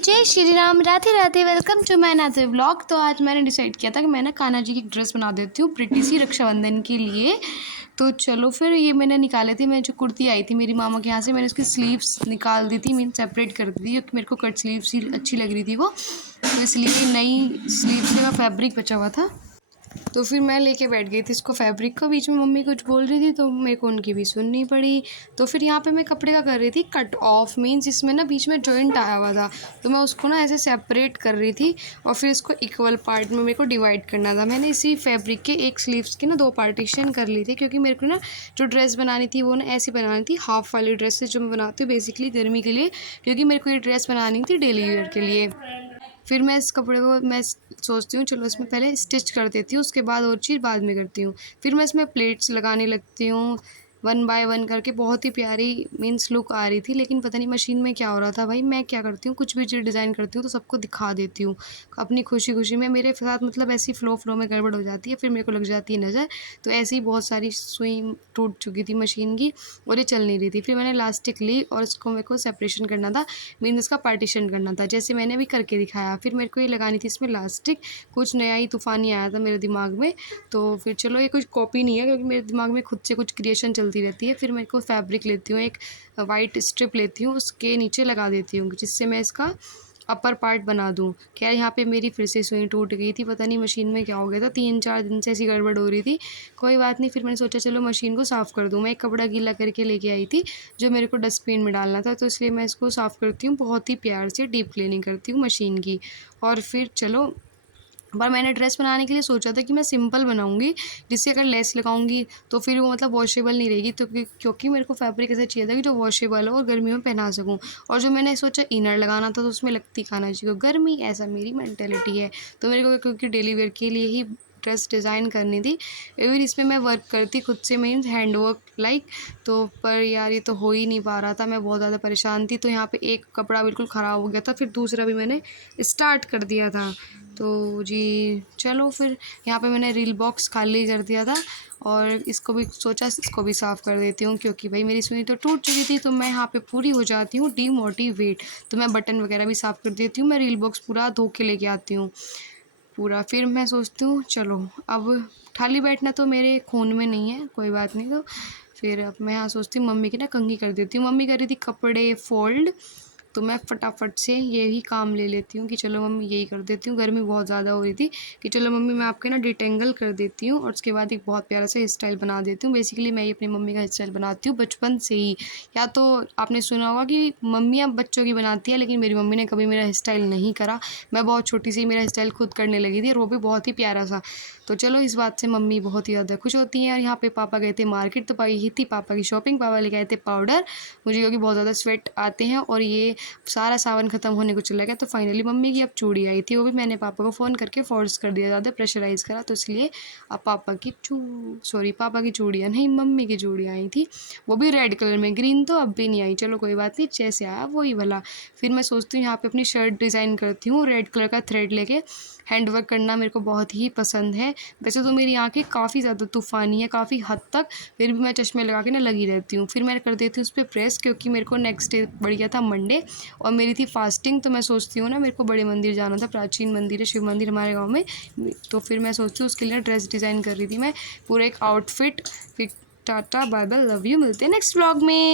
जय Shri Ram, Radhe Radhe. Welcome to my another vlog. तो आज मैंने डिसाइड किया था कि मैं ना कान्हा जी की ड्रेस बना देती हूँ प्रिटी सी रक्षाबंधन के लिए। तो चलो फिर ये मैंने निकाली थी, मैं जो कुर्ती आई थी मेरी मामा के यहाँ से, मैंने उसकी स्लीव्स निकाल दी थी, मीन सेपरेट कर दी थी क्योंकि मेरे को कट स्लीव्स ही अच्छी लग रही थी वो। तो इसलिए नई स्लीव्स का फैब्रिक बचा हुआ था, तो फिर मैं लेके बैठ गई थी इसको फैब्रिक को। बीच में मम्मी कुछ बोल रही थी तो मेरे को उनकी भी सुननी पड़ी। तो फिर यहाँ पे मैं कपड़े का कर रही थी कट ऑफ, मीन्स इसमें ना बीच में जॉइंट आया हुआ था, तो मैं उसको ना ऐसे सेपरेट कर रही थी और फिर इसको इक्वल पार्ट में मेरे को डिवाइड करना था। मैंने इसी फैब्रिक के एक स्लीव्स की ना 2 पार्टीशन कर ली थी, क्योंकि मेरे को ना जो ड्रेस बनानी थी वो ना ऐसी बनानी थी, हाफ वाली ड्रेसेस जो मैं बनाती हूँ बेसिकली गर्मी के लिए, क्योंकि मेरे को ये ड्रेस बनानी थी डेली वेयर के लिए। फिर मैं इस कपड़े को मैं सोचती हूँ चलो इसमें पहले स्टिच कर देती हूँ, उसके बाद और चीज़ बाद में करती हूँ। फिर मैं इसमें प्लेट्स लगाने लगती हूँ 1 बाय 1 करके। बहुत ही प्यारी मीन्स लुक आ रही थी, लेकिन पता नहीं मशीन में क्या हो रहा था भाई। मैं क्या करती हूँ, कुछ भी चीज़ डिज़ाइन करती हूँ तो सबको दिखा देती हूँ अपनी खुशी खुशी में। मेरे साथ मतलब ऐसी फ्लो में गड़बड़ हो जाती है, फिर मेरे को लग जाती है नज़र। तो ऐसे ही बहुत सारी सुई टूट चुकी थी मशीन की और ये चल नहीं रही थी। फिर मैंने इलास्टिक ली और इसको मेरे को सेपरेशन करना था, मीन्स इसका पार्टीशन करना था, जैसे मैंने अभी करके दिखाया। फिर मेरे को ये लगानी थी इसमें इलास्टिक। कुछ नया ही तूफ़ानी आया था मेरे दिमाग में, तो फिर चलो ये कुछ कॉपी नहीं है क्योंकि मेरे दिमाग में खुद से कुछ क्रिएशन चलती रहती है। फिर मेरे को फैब्रिक लेती हूँ, एक वाइट स्ट्रिप लेती हूँ, उसके नीचे लगा देती हूँ जिससे मैं इसका अपर पार्ट बना दूँ। खैर यहाँ पे मेरी फिर से सुई टूट गई थी, पता नहीं मशीन में क्या हो गया था, 3-4 दिन से ऐसी गड़बड़ हो रही थी। कोई बात नहीं, फिर मैंने सोचा चलो मशीन को साफ़ कर दूँ। मैं एक कपड़ा गीला करके लेके आई थी जो मेरे को डस्टबिन में डालना था, तो इसलिए मैं इसको साफ़ करती हूँ, बहुत ही प्यार से डीप क्लीनिंग करती हूँ मशीन की। और फिर चलो, पर मैंने ड्रेस बनाने के लिए सोचा था कि मैं सिंपल बनाऊंगी, जिससे अगर लेस लगाऊंगी तो फिर वो मतलब वॉशेबल नहीं रहेगी, तो क्योंकि मेरे को फैब्रिक ऐसा चाहिए था कि जो वॉशेबल हो और गर्मियों में पहना सकूं। और जो मैंने सोचा इनर लगाना था तो उसमें लगती कान्हा जी को गर्मी, ऐसा मेरी मेंटेलिटी है। तो मेरे को क्योंकि डेली वेयर के लिए ही ड्रेस डिज़ाइन करनी थी, फिर इसमें मैं वर्क करती खुद से, मीन्स हैंड वर्क लाइक। तो पर यार ये तो हो ही नहीं पा रहा था, मैं बहुत ज़्यादा परेशान थी। तो यहाँ पे एक कपड़ा बिल्कुल ख़राब हो गया था, फिर दूसरा भी मैंने स्टार्ट कर दिया था। तो जी चलो, फिर यहाँ पे मैंने रील बॉक्स खाली कर दिया था और इसको भी सोचा इसको भी साफ़ कर देती हूँ, क्योंकि भाई मेरी सुई तो टूट चुकी थी। तो मैं यहाँ पे पूरी हो जाती हूँ डीमोटिवेट, तो मैं बटन वगैरह भी साफ़ कर देती हूँ। मैं रील बॉक्स पूरा धो के लेके आती हूँ पूरा। फिर मैं सोचती हूँ चलो अब खाली बैठना तो मेरे खून में नहीं है, कोई बात नहीं। तो फिर अब मैं यहाँ सोचती हूँ मम्मी की ना कंघी कर देती हूँ। मम्मी कर रही थी कपड़े फोल्ड, तो मैं फटाफट से यही काम ले लेती हूँ कि चलो मम्मी यही कर देती हूँ। गर्मी बहुत ज़्यादा हो रही थी कि चलो मम्मी मैं आपके ना डिटेंगल कर देती हूँ और उसके बाद एक बहुत प्यारा सा हेयर स्टाइल बना देती हूँ। बेसिकली मैं ये अपनी मम्मी का हेयर स्टाइल बनाती हूँ बचपन से ही। या तो आपने सुना होगा कि मम्मियाँ बच्चों की बनाती है, लेकिन मेरी मम्मी ने कभी मेरा हेयर स्टाइल नहीं करा। मैं बहुत छोटी सी मेरा हेयर स्टाइल खुद करने लगी थी और वो भी बहुत ही प्यारा सा। तो चलो इस बात से मम्मी बहुत ही ज़्यादा खुश होती हैं। और यहाँ पे पापा गए थे मार्केट, तो पाई ही थी पापा की शॉपिंग। पापा ले गए थे पाउडर मुझे, क्योंकि बहुत ज़्यादा स्वेट आते हैं और ये सारा सावन ख़त्म होने को चला गया। तो फाइनली मम्मी की अब चूड़ी आई थी, वो भी मैंने पापा को फ़ोन करके फोर्स कर दिया, ज़्यादा प्रेशराइज़ करा, तो इसलिए अब पापा की चूड़ियाँ नहीं, मम्मी की चूड़ियाँ आई थी, वो भी रेड कलर में। ग्रीन तो अब भी नहीं आई, चलो कोई बात नहीं, जैसे आया वही भला। फिर मैं सोचती हूँ यहाँ पे अपनी शर्ट डिज़ाइन करती हूँ रेड कलर का थ्रेड लेके। हैंड वर्क करना मेरे को बहुत ही पसंद है। वैसे तो मेरी आँखें काफ़ी ज़्यादा तूफ़ानी है काफ़ी हद तक, फिर भी मैं चश्मे लगा के ना लगी रहती हूँ। फिर मैं कर देती हूँ उस पर प्रेस, क्योंकि मेरे को नेक्स्ट डे बढ़ गया था मंडे और मेरी थी फास्टिंग। तो मैं सोचती हूँ ना मेरे को बड़े मंदिर जाना था, प्राचीन मंदिर है शिव मंदिर हमारे गाँव में। तो फिर मैं सोचती हूँ उसके लिए ड्रेस डिज़ाइन कर रही थी मैं, पूरा एक आउटफिट। फिर tata bye bye, love you, मिलते हैं नेक्स्ट व्लॉग में।